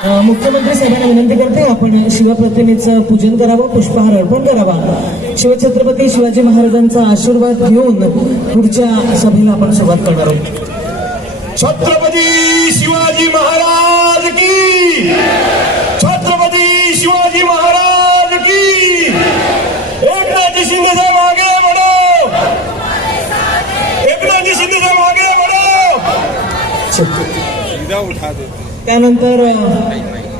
मुख्यमंत्री साहेबांना विनंती करते आपण शिवप्रतिमेचं पूजन करावं, पुष्पहार अर्पण करावा, शिवछत्रपती शिवाजी महाराजांचा आशीर्वाद घेऊन पुढच्या सभेला आपण सुरुवात करणार आहोत. छत्रपती शिवाजी महाराज की, छत्रपती शिवाजी महाराज की. एकनाथ शिंदे साहेब आगे बढ़ो, एकनाथ शिंदे साहेब आगे बढ़ो. त्यानंतर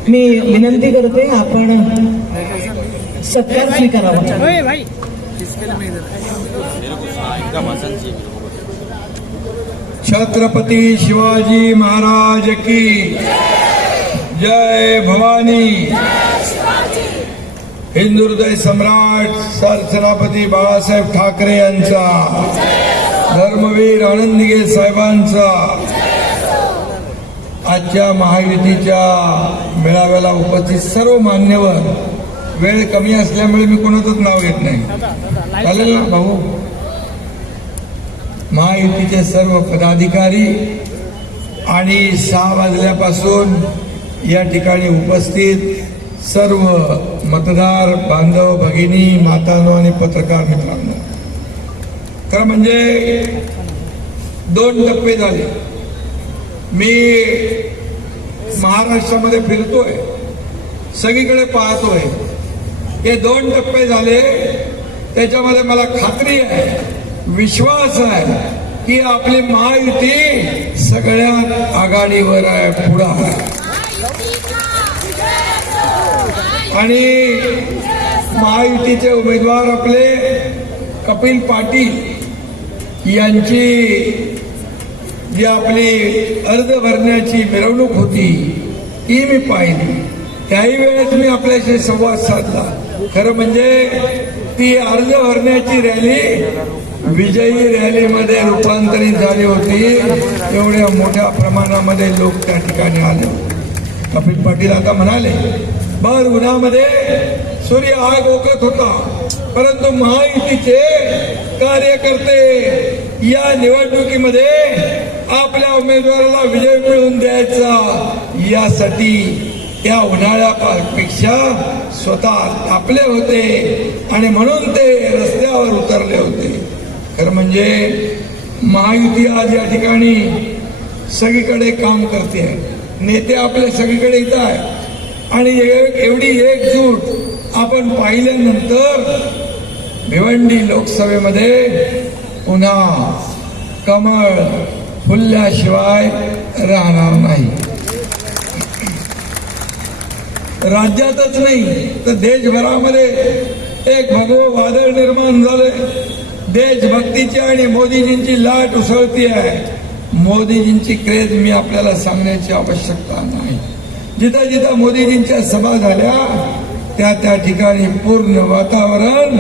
मी विनंती करते आपण सत्कार स्वीकारावा. छत्रपती शिवाजी महाराज की जय भवानी. हिंदू हृदय सम्राट सरसेनापती बाळासाहेब ठाकरे यांचा, धर्मवीर आनंदगे साहेबांचा, आजच्या महायुतीच्या मेळाव्याला उपस्थित सर्व मान्यवर. वेळ कमी असल्यामुळे मी कोणाचंच नाव घेत नाही, चालेल ना भाऊ. महायुतीचे सर्व पदाधिकारी आणि 6 वाजल्यापासून या ठिकाणी उपस्थित सर्व मतदार बांधव, भगिनी, मातांनो आणि पत्रकार मित्रांनो, खरं म्हणजे 2 टप्पे झाले. मी महाराष्ट्रामध्ये फिरतोय, सगळीकडे पाहतोय. हे 2 टप्पे झाले. त्याच्यामध्ये मला खात्री आहे, विश्वास आहे की आपली महायुती सगळ्यात आघाडीवर आहे, पुढे आहे. आणि महायुतीचे उमेदवार आपले कपिल पाटील यांची जी आपली अर्ज भरण्याची मिरवणूक होती ती मी पाहिली. त्याही वेळेस मी आपल्याशी संवाद साधला. खरं म्हणजे ती अर्ज भरण्याची रॅली विजयी रॅलीमध्ये रूपांतरित झाली होती. एवढ्या मोठ्या प्रमाणामध्ये लोक त्या ठिकाणी आले. कपिल पाटील आता म्हणाले, भर उन्हामध्ये सूर्य आग ओकत होता, परंतु महायुतीचे कार्यकर्ते या निवडणुकीमध्ये आपल्या उमेदवाराला विजय मिळवून द्यायचा, यासाठी त्या उन्हाळ्यापेक्षा स्वतः तापले होते आणि म्हणून ते रस्त्यावर उतरले होते. खरं म्हणजे महायुती आज या ठिकाणी सगळीकडे काम करते. नेते आपले सगळीकडे येत आहे आणि एवढी एकजूट आपण पाहिल्यानंतर भिवंडी लोकसभेमध्ये पुन्हा कमळ फुलल्याशिवाय राहणार नाही. राज्यातच नाही तर देशभरामध्ये एक भगवं वादळ निर्माण झालंय. देशभक्तीची आणि मोदीजींची लाट उसळती आहे. मोदीजींची क्रेज मी आपल्याला सांगण्याची आवश्यकता नाही. जिथं जिथं मोदीजींच्या सभा झाल्या त्या ठिकाणी पूर्ण वातावरण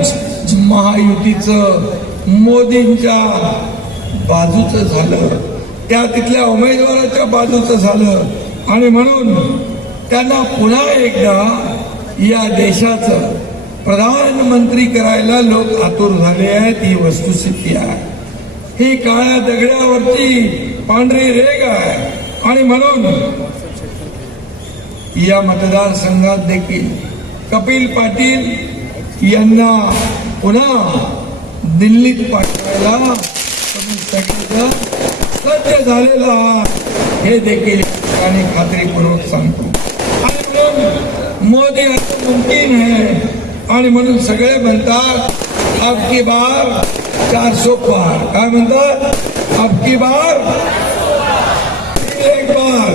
महायुतीचं, मोदींच्या बाजूचं झालं, त्या तिथल्या उमेदवाराच्या बाजूचं झालं. आणि म्हणून त्यांना पुन्हा एकदा या देशाचं प्रधानमंत्री करायला लोक आतुर झाले आहेत. ही वस्तुस्थिती आहे. ही काळ्या दगडावरची पांढरी रेघ आहे. आणि म्हणून या मतदारसंघात देखील कपिल पाटील यांना पुन्हा दिल्लीत पाठवायला सगळेजण सज्ज झालेला हे देखील आणि खात्रीपूर्वक सांगतो. आणि म्हणून मोदी असं मुमकिन आहे. आणि म्हणून सगळे म्हणतात अब की बार 400 पार. काय म्हणतात? अब की बार एक बार.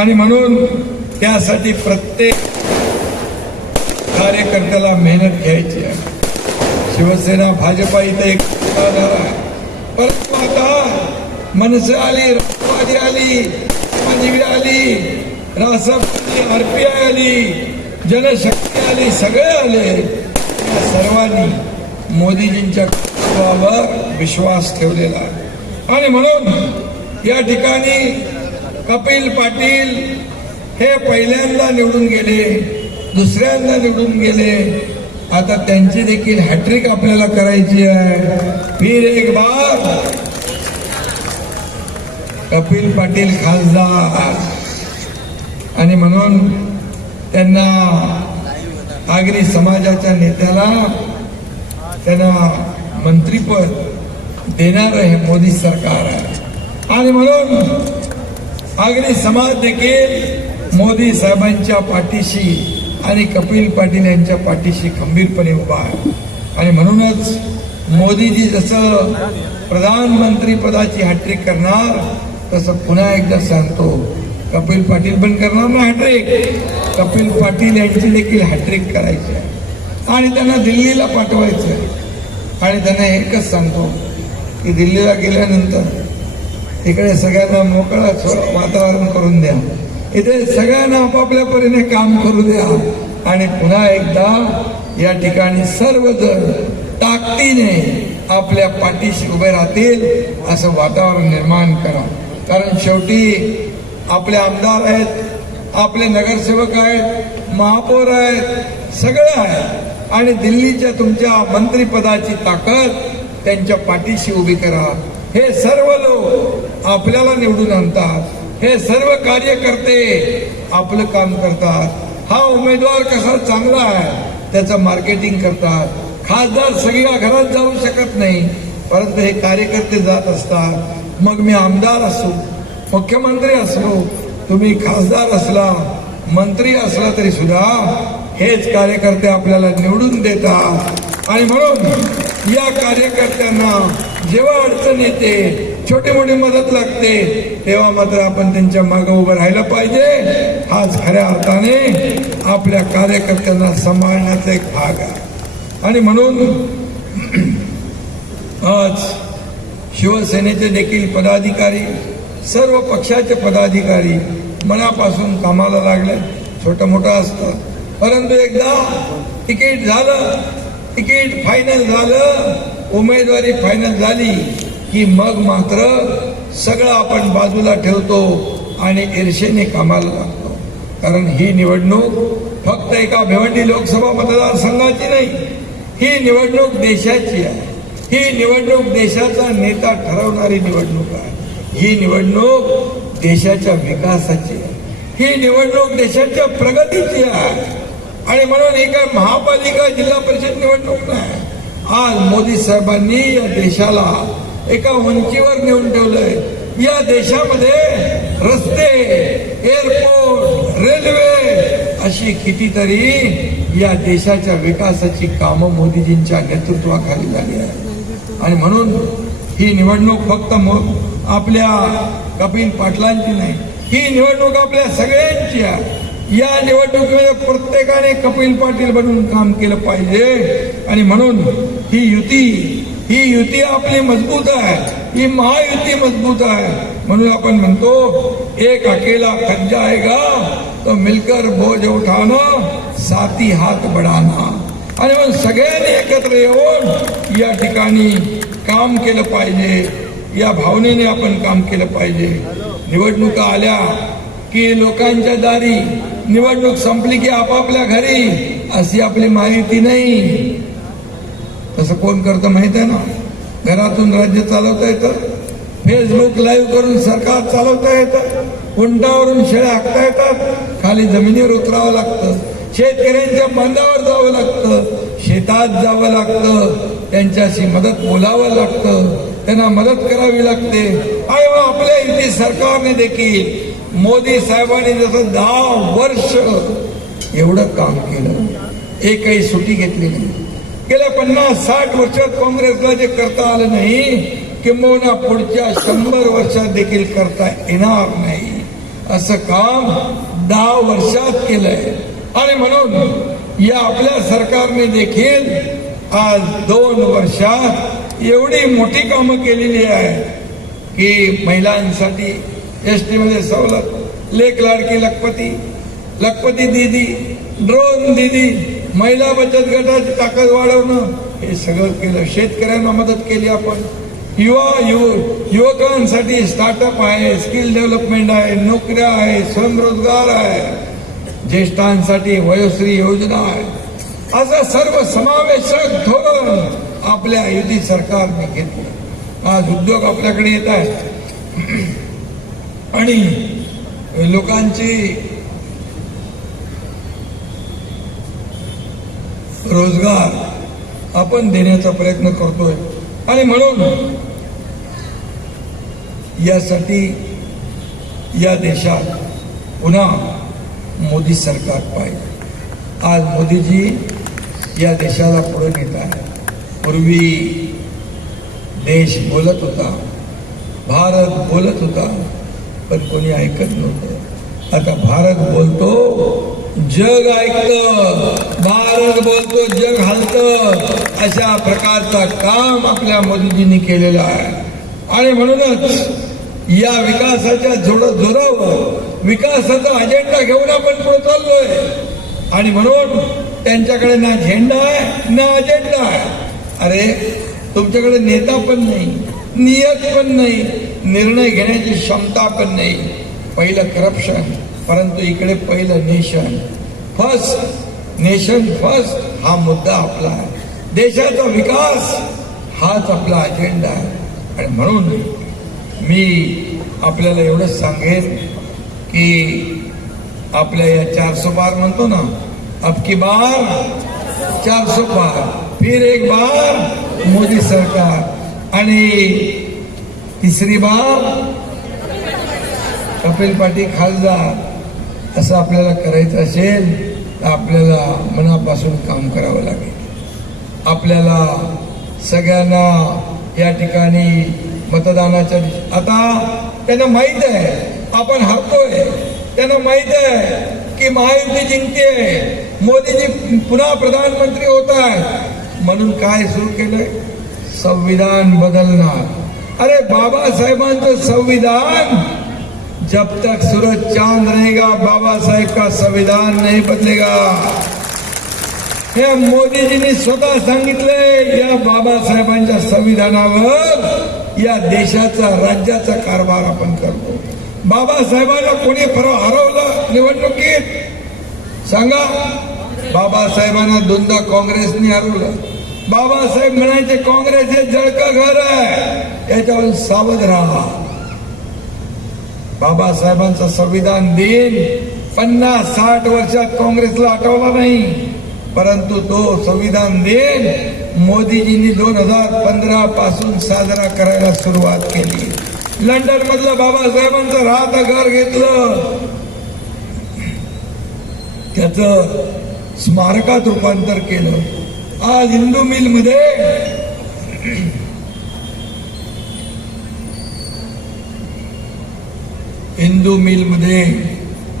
आणि म्हणून त्यासाठी प्रत्येक कार्यकर्त्याला मेहनत घ्यायची आहे. शिवसेना भाजपा इथे एक आहे, परंतु आता मनसे आली, राष्ट्रवादी आली, समाजवादी आली, रासप आरपीआय आली, जनशक्ती आली, सगळे आले. या सर्वांनी मोदीजींच्या कर्तृत्वावर विश्वास ठेवलेला आहे. आणि म्हणून या ठिकाणी कपिल पाटील हे पहिल्यांदा निवडून गेले, दुसऱ्यांदा निवडून गेले. आता त्यांची देखील हॅट्रिक आपल्याला करायची आहे. फिर एक बार कपिल पाटील खासदार आणि म्हणून त्यांना आगरी समाजाच्या नेत्याला त्यांना मंत्रीपद देणारं हे मोदी सरकार आहे. आणि म्हणून आगरी समाज देखील मोदी साहेबांच्या पाठीशी आणि कपिल पाटील यांच्या पाठीशी खंबीरपणे उभा आहे. आणि म्हणूनच मोदीजी जसं प्रधानमंत्री पदाची हॅट्रिक करणार तसं पुन्हा एकदा सांगतो, कपिल पाटील पण करणार ना हॅट्रिक, कपिल पाटील यांची देखील हॅट्रिक करायची आहे. आणि त्यांना दिल्लीला पाठवायचं आहे. आणि त्यांना एकच सांगतो की दिल्लीला गेल्यानंतर इकडे सगळ्यांना मोकळं वातावरण करून द्या, इथे सगळ्यांना आपापल्या परीने काम करू द्या. आणि पुन्हा एकदा या ठिकाणी सर्वजण ताकदीने आपल्या पाठीशी उभे राहतील असं वातावरण निर्माण करा. कारण शेवटी आपले आमदार आहेत, आपले नगरसेवक आहेत, महापौर आहेत, सगळं आहे. आणि दिल्लीच्या तुमच्या मंत्रिपदाची ताकद त्यांच्या पाठीशी उभी करा. हे सर्व लोक आपल्याला निवडून आणतात, हे सर्व कार्यकर्ते आपलं काम करतात. हा उमेदवार कसा चांगला आहे त्याचं मार्केटिंग करतात. खासदार सगळ्या घरात जाऊ शकत नाही, परंतु हे कार्यकर्ते जात असतात. मग मी आमदार असो, मुख्यमंत्री असलो, तुम्ही खासदार असला, मंत्री असला तरी सुद्धा हेच कार्यकर्ते आपल्याला निवडून देतात. आणि म्हणून या कार्यकर्त्यांना जेव्हा अडचण येते, छोटी मोठी मदत लागते, तेव्हा मात्र आपण त्यांच्या मागे उभं राहिलं पाहिजे. हाच खऱ्या अर्थाने आपल्या कार्यकर्त्यांना सांभाळण्याचा एक भाग आहे. आणि म्हणून आज शिवसेनेचे देखील पदाधिकारी, सर्व पक्षाचे पदाधिकारी मनापासून कामाला लागले. छोटं मोठं असतं, परंतु एकदा तिकीट झालं, तिकीट फायनल झालं, उमेदवारी फायनल झाली की मग मात्र सगळं आपण बाजूला ठेवतो आणि ईर्षेने कामाला लागतो. कारण ही निवडणूक फक्त एका भिवंडी लोकसभा मतदारसंघाची नाही, ही निवडणूक देशाची आहे. ही निवडणूक देशाचा नेता ठरवणारी निवडणूक आहे. ही निवडणूक देशाच्या विकासाची आहे. ही निवडणूक देशाच्या प्रगतीची आहे. आणि म्हणून ही काय महापालिका जिल्हा परिषद निवडणूक नाही. आज मोदी साहेबांनी या देशाला एका उंचीवर नेऊन ठेवलंय. या देशामध्ये रस्ते, एअरपोर्ट, रेल्वे अशी कितीतरी या देशाच्या विकासाची कामं मोदीजींच्या नेतृत्वाखाली झाली आहे. आणि म्हणून ही निवडणूक फक्त आपल्या कपिल पाटलांची नाही, ही निवडणूक आपल्या सगळ्यांची आहे. या निवडणुकीमध्ये प्रत्येकाने कपिल पाटील बनून काम केलं पाहिजे. आणि म्हणून ही युती आपली मजबूत आहे, ही महायुती मजबूत आहे. म्हणून आपण म्हणतो, एक अकेला खच जाएगा तो मिलकर बोझ उठाना, साथी हात बढ़ाना. आणि म्हणून सगळ्यांनी एकत्र येऊन या ठिकाणी काम केलं पाहिजे. या भावनेने आपण काम केलं पाहिजे. निवडणुका आल्या की लोकांच्या दारी, निवडणूक संपली की आपापल्या घरी, अशी आपली माहिती नाही. तसं कोण करतं माहित आहे ना? घरातून राज्य चालवता येतं, फेसबुक लाईव्ह करून सरकार चालवता येतं, उंटावरून शेळ्या हाकता येतात, खाली जमिनीवर उतरावं लागतं, शेतकऱ्यांच्या बांधावर जावं लागतं, शेतात जावं लागतं, त्यांच्याशी मदत बोलावं लागतं, त्यांना मदत करावी लागते. आणि आपल्या युती सरकारने देखील मोदी साहेबांनी जसं 10 वर्ष एवढं काम केलं, एकही सुट्टी घेतली नाही. गेल्या 50-60 वर्षात काँग्रेसला जे करता आलं नाही, किंबहुना पुढच्या 100 वर्षात देखील करता येणार नाही, असं काम 10 वर्षात केलंय. आणि म्हणून या आपल्या सरकारने देखील आज 2 वर्षात एवढी मोठी कामं केलेली आहे की महिलांसाठी एसटी मध्ये सवलत, लेक लाडकी लखपती दीदी, ड्रोन दीदी, महिला बचत गटाची ताकद वाढवणं, हे सगळं केलं. शेतकऱ्यांना मदत केली आपण. युवकांसाठी स्टार्टअप आहे, स्किल डेव्हलपमेंट आहे, नोकऱ्या आहे, स्वयंरोजगार आहे, ज्येष्ठांसाठी वयोश्री योजना आहे. असं सर्व समावेशक धोरण आपल्या युती सरकारने घेतलं. आज उद्योग आपल्याकडे येत आहे आणि लोकांची रोजगार आपण देण्याचा प्रयत्न करतोय. आणि म्हणून यासाठी या देशात पुन्हा मोदी सरकार पाहिजे. आज मोदीजी या देशाला पुढे नेत आहे. पूर्वी देश बोलत होता, भारत बोलत होता, पण कोणी ऐकत नव्हतं. आता भारत बोलतो, जग ऐकतं. भारत बोलतो, जग हलतं. अशा प्रकारचा काम आपल्या मोदीजींनी केलेलं आहे. आणि म्हणूनच या विकासाच्या जोरावर विकासाचा अजेंडा घेऊन आपण पुढे चाललोय. आणि म्हणून त्यांच्याकडे ना झेंडा आहे ना अजेंडा आहे. अरे तुमच्याकडे नेता पण नाही, नियत पण नाही, निर्णय घेण्याची क्षमता पण नाही. पहिलं करप्शन, परंतु इकडे पहिलं नेशन फर्स्ट. नेशन फर्स्ट हा मुद्दा आपला आहे. देशाचा विकास हाच आपला अजेंडा आहे. आणि म्हणून मी आपल्याला एवढंच सांगेन की आपल्या या 400 पार म्हणतो ना, अब की बार 400 पार, फिर एक बार मोदी सरकार, आणि तिसरी बार कपिल पाटील खासदार. असं आपल्याला करायचं असेल तर आपल्याला मनापासून काम करावं लागेल. आपल्याला सगळ्यांना या ठिकाणी मतदानाच्या आता त्यांना माहित आहे आपण हरतोय. त्यांना माहित आहे की महायुती जिंकते, मोदीजी पुन्हा प्रधानमंत्री होत आहेत. म्हणून काय सुरू केलंय? संविधान बदलणार. अरे बाबासाहेबांचं संविधान, जब तक सूरज चांद रहेगा बाबा साहेब का संविधान नहीं बदलेगा. हे मोदीजींनी स्वतः सांगितलंय. या बाबासाहेबांच्या संविधानावर या देशाचा राज्याचा कारभार आपण करतो. बाबासाहेबांना कोणी हरवलं निवडणुकीत? सांगा. बाबासाहेबांना दोनदा काँग्रेसने हरवलं. बाबासाहेब म्हणायचे काँग्रेस हे जळकं घर आहे, याच्यावर सावध राहा. बाबासाहेबांचं संविधान दिन 50-60 वर्षात काँग्रेसला आठवला नाही, परंतु तो संविधान दिन मोदीजींनी 2015 पासून साजरा करायला सुरुवात केली. लंडन मधलं बाबासाहेबांचं राहतं घर घेतलं, त्याचं स्मारकात रूपांतर केलं. आज हिंदू मिल मध्ये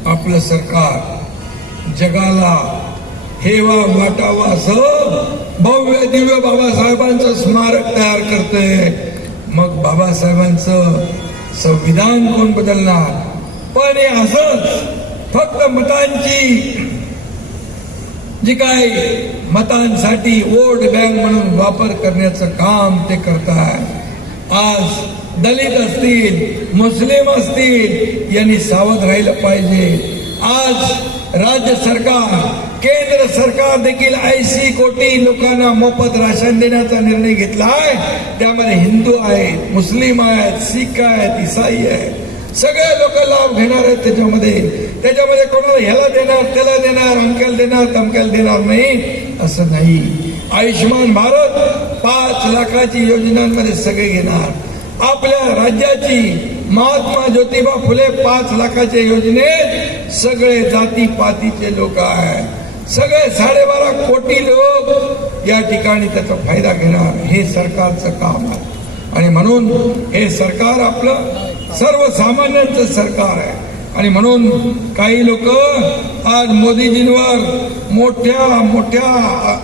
आपलं सरकार जगाला हेवा वाटावा असं भव्य दिव्य बाबासाहेबांचं स्मारक तयार करतंय. मग बाबासाहेबांचं संविधान कोण बदलणार? पण हे असंच फक्त मतांची जी काय मतांसाठी वोट बँक म्हणून वापर करण्याचं काम ते करतात. आज दलित असतील, मुस्लिम असतील, यांनी सावध राहिलं पाहिजे. आज राज्य सरकार, केंद्र सरकार देखील 80 कोटी लोकांना मोफत राशन देण्याचा निर्णय घेतला आहे. त्यामध्ये हिंदू आहेत, मुस्लिम आहेत, सिख आहेत, ईसाई आहेत, सगळे लोक लाभ घेणार आहेत. त्याच्यामध्ये कोणाला ह्याला देणार, त्याला देणार, अमक्याला देणार, तमक्याला देणार नाही असं नाही. आयुष्यमान भारत 5 लाखाची योजनांमध्ये सगळे घेणार. आपल्या राज्याची महात्मा ज्योतिबा फुले 5 लाखाच्या योजनेत सगळे जाती पातीचे लोक आहेत. सगळे 12.5 कोटी लोक या ठिकाणी त्याचा फायदा घेणार. हे सरकारचं काम आहे. आणि म्हणून हे सरकार आपलं सर्वसामान्यांचं सरकार आहे. आणि म्हणून काही लोक आज मोदीजींवर मोठ्या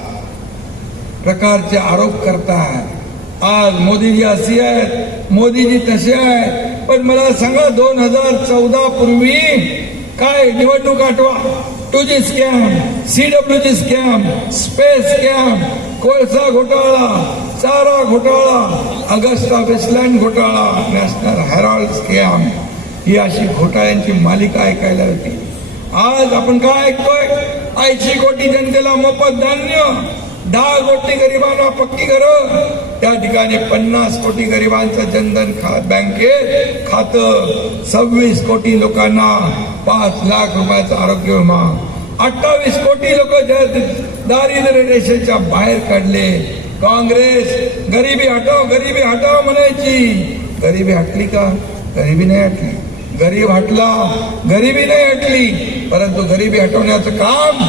प्रकारचे आरोप करतात. आज मोदीजी असे आहेत, मोदीजी तसे आहेत. पण मला सांगा 2014 पूर्वी काय निवडणूक आठवा? 2G scam, CWG scam, space scam, कोळसा घोटाळा, चारा घोटाळा, अगस्टा वेस्टलँड घोटाळा, नॅशनल हेराल्ड स्कॅम, ही अशी घोटाळ्यांची मालिका ऐकायला होती. आज आपण काय ऐकतोय? 80 कोटी जनतेला मोफत धान्य, 10 कोटी गरिबांना पक्की घरं, त्या ठिकाणी 50 कोटी गरिबांचं जनधन बँकेत खातं, 26 कोटी लोकांना 5 लाख रुपयाचा आरोग्य विमा. 28 कोटी लोक दारिद्र्य रेषेच्या बाहेर काढले. काँग्रेस गरिबी हटाव म्हणायची. गरिबी हटली का? गरिबी नाही हटली. गरीब हटला, गरिबी नाही हटली. परंतु गरिबी हटवण्याचं काम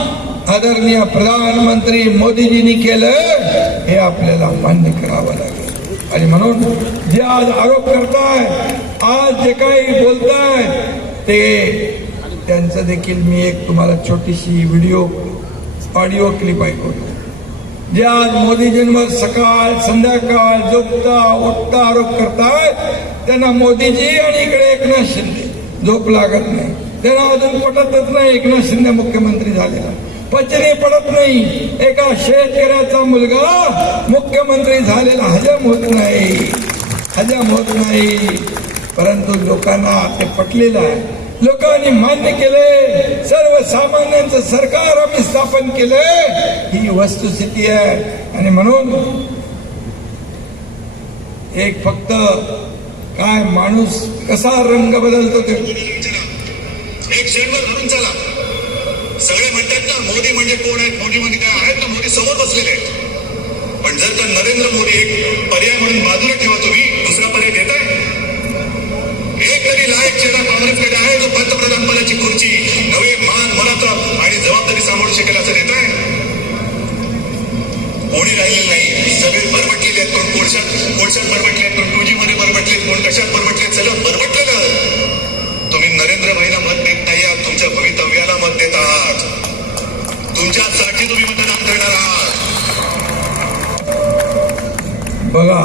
आदरणीय प्रधानमंत्री मोदीजींनी केलं, हे आपल्याला मान्य करावं लागेल. आणि म्हणून जे आज आरोप करताय, आज जे काही बोलताय, ते त्यांचं देखील मी एक तुम्हाला छोटीशी ऑडिओ क्लिप ऐकवतो. जे आज मोदीजींवर सकाळ संध्याकाळ झोपता उठता आरोप करतायत, त्यांना मोदीजी आणि इकडे एकनाथ शिंदे झोप लागत नाही. त्यांना अजून पटतच नाही एकनाथ शिंदे मुख्यमंत्री झालेला, पचनी पडत नाही. एका शेतकऱ्याचा मुलगा मुख्यमंत्री झालेला हजम होत नाही. परंतु लोकांना ते पटलेलं आहे. लोकांनी मान्य केले. सर्वसामान्यांचं सरकार आम्ही स्थापन केलंय, ही वस्तुस्थिती आहे. आणि म्हणून एक फक्त काय माणूस कसा रंग बदलतो ते एक शेडवर धरून चला. सगळे म्हणतात ना मोदी म्हणजे कोण आहेत, मोदी म्हणजे काय आहेत ना, मोदी समोर बसलेले आहेत. पण जर का नरेंद्र मोदी एक पर्याय म्हणून बाजूला ठेवा, तुम्ही दुसरा पर्याय देताय. एक तरी लायक चेहरा काँग्रेसकडे आहे जो पंतप्रधान पदाची खुर्ची नवे मान महत्व आणि जबाबदारी सांभाळू शकेल असं देताय. कोणी राहिलेलं नाही. सगळे बरबटलेले आहेत. कोण कोळशात बरबटले आहेत, कोण 2G मध्ये बरबटले, कोण कशात बरबटले, सगळं बरबटलेलं. तुम्ही नरेंद्र भाईला मत देत नाही आहात, तुमच्या भवितव्याला मत देत आहात. तुमच्यासाठी तुम्ही मतदान करणार आहात. बघा,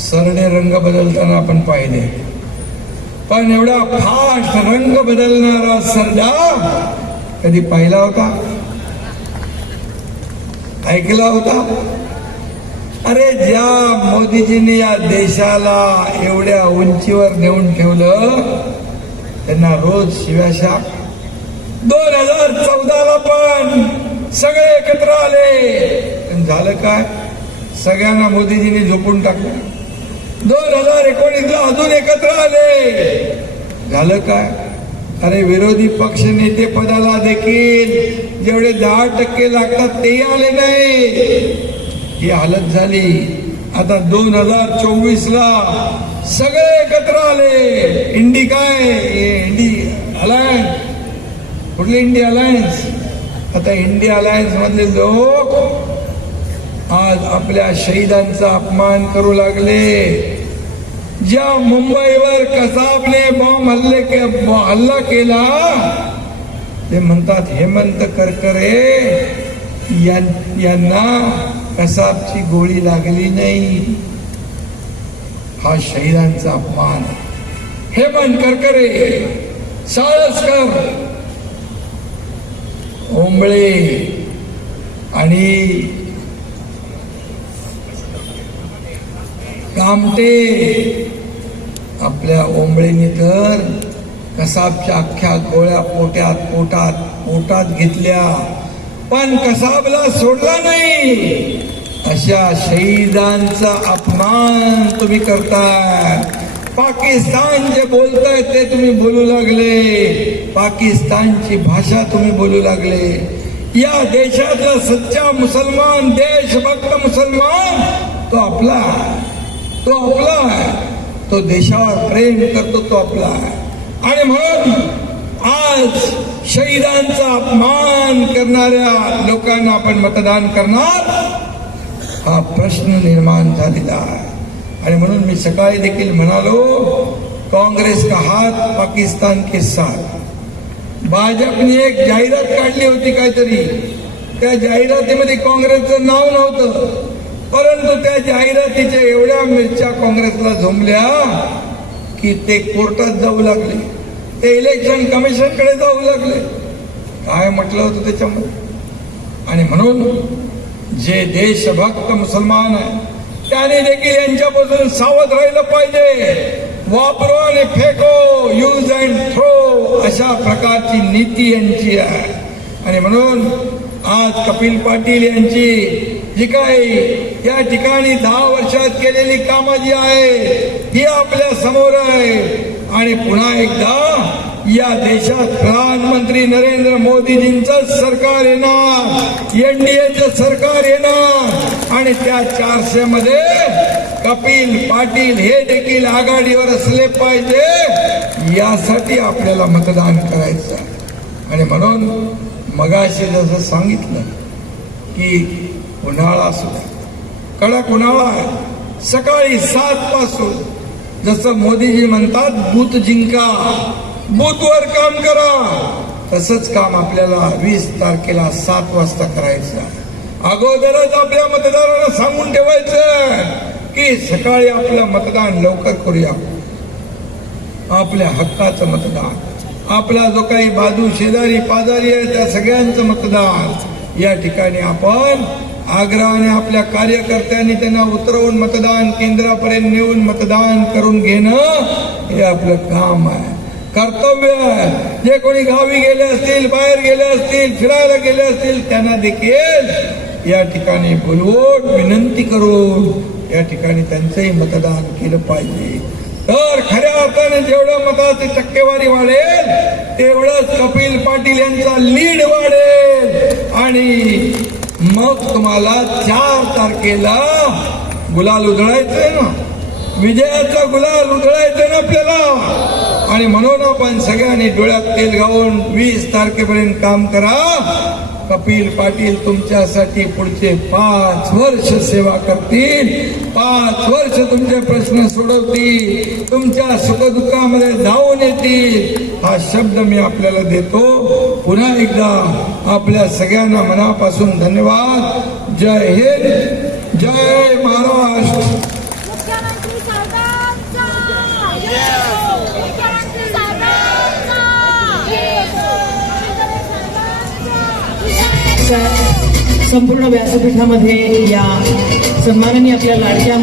सरणे रंग बदलताना आपण पाहिले, पण एवढा फास्ट रंग बदलणारा सरडा कधी पाहिला होता? ऐकला होता? अरे ज्या मोदीजींनी या देशाला एवढ्या उंचीवर नेऊन ठेवलं, त्यांना रोज शिव्याशा. 2014ला पण सगळे एकत्र आले, पण झालं काय? सगळ्यांना मोदीजींनी झोपून टाकलं. 2019ला अजून एकत्र आले, झालं काय? अरे विरोधी पक्ष नेते पदाला देखील जेवढे 10% लागतात तेही आले नाही. ही हालत झाली. आता 2024ला सगळे एकत्र आले. इंडी अलायन्स. कुठली इंडी अलायन्स? आता इंडी अलायन्स मधले लोक आज आपल्या शहीदांचा अपमान करू लागले. ज्या मुंबईवर कसाबने बॉम्ब हल्ला केला, ते म्हणतात हेमंत करकरे यांना कसाबची गोळी लागली नाही. हा शहीदांचा अपमान. हेमंत करकरे, साळसकर, ओंबळे आणि कामटे. आपल्या ओंबळेने तर कसाबच्या अख्ख्या गोळ्या पोटात घेतल्या, पण कसाबला सोडला नाही. अशा शहीदांचा अपमान तुम्ही करताय. पाकिस्तान जे बोलताय ते तुम्ही बोलू लागले. पाकिस्तानची भाषा तुम्ही बोलू लागले. या देशातला सच्चा मुसलमान, देशभक्त मुसलमान तो आपला आहे. तो देशावर प्रेम करतो, तो आपला आहे. आणि म्हणून आज शहीदांचा अपमान करणाऱ्या लोकांना आपण मतदान करणार, हा प्रश्न निर्माण झालेला आहे. आणि म्हणून मी सकाळी देखील म्हणालो, काँग्रेस का हात पाकिस्तान के साथ. भाजपने एक जाहिरात काढली होती काहीतरी, त्या जाहिरातीमध्ये काँग्रेसचं नाव नव्हतं, परंतु त्या जाहिरातीच्या एवढ्या मिरच्या काँग्रेसला झोंबल्या की ते कोर्टात जाऊ लागले, ते इलेक्शन कमिशनकडे जाऊ लागले. काय म्हटलं होतं त्याच्यामध्ये? आणि म्हणून जे देशभक्त मुसलमान आहे त्याने देखील यांच्यापासून सावध राहिलं पाहिजे. वापरो आणि फेको, यूज अँड थ्रो, अशा प्रकारची नीती यांची आहे. आणि म्हणून आज कपिल पाटील यांची जी काही या ठिकाणी 10 वर्षात केलेली कामं जी आहे ही आपल्या समोर आहे. आणि पुन्हा एकदा या देशात प्रधानमंत्री नरेंद्र मोदीजींचं सरकार येणार, एनडीएचं सरकार येणार आणि त्या 400 मध्ये कपिल पाटील हे देखील आघाडीवर असले पाहिजे, यासाठी आपल्याला मतदान करायचं. आणि म्हणून मगाशी जसं सांगितलं की उन्हाळा सुद्धा कडक उन्हाळा आहे. सकाळी 7 पासून जसं मोदीजी म्हणतात बूथ जिंका, बूथवर काम करा, तसंच काम आपल्याला 20 तारखेला 7 वाजता करायचं आहे. अगोदरच आपल्या मतदारांना सांगून ठेवायचं की सकाळी आपलं मतदान लवकर करूया. आपल्या हक्काचं मतदान, आपला जो काही बाजू शेजारी पाजारी आहे त्या सगळ्यांचं मतदान या ठिकाणी आपण आग्रहाने आपल्या कार्यकर्त्यांनी त्यांना उतरवून मतदान केंद्रापर्यंत नेऊन मतदान करून घेणं हे आपलं काम आहे, कर्तव्य आहे. जे कोणी गावी गेले असतील, बाहेर गेले असतील, फिरायला गेले असतील, त्यांना देखील या ठिकाणी बोलवून विनंती करून या ठिकाणी त्यांचंही मतदान केलं पाहिजे. तर खऱ्या अर्थाने जेवढं मताची टक्केवारी वाढेल तेवढंच कपिल पाटील यांचा लीड वाढेल आणि मग तुम्हाला 4 तारखेला गुलाल उधळायचंय ना, विजयाचा गुलाल उधळायचा ना आपल्याला. आणि म्हणून आपण सगळ्यांनी डोळ्यात तेल घालून 20 तारखेपर्यंत काम करा. कपिल पाटील तुमच्यासाठी पुढचे 5 वर्ष सेवा करतील, 5 वर्ष तुमचे प्रश्न सोडवतील, तुमच्या सुखदुःखामध्ये धावून येतील, हा शब्द मी आपल्याला देतो. पुन्हा एकदा आपल्या सगळ्यांना मनापासून धन्यवाद. जय हिंद, जय महाराष्ट्र. मुख्यमंत्री साहेबांचा मुख्यमंत्री साहेबांचा संपूर्ण व्यासपीठामध्ये या सन्मानाने आपल्या लाडक्या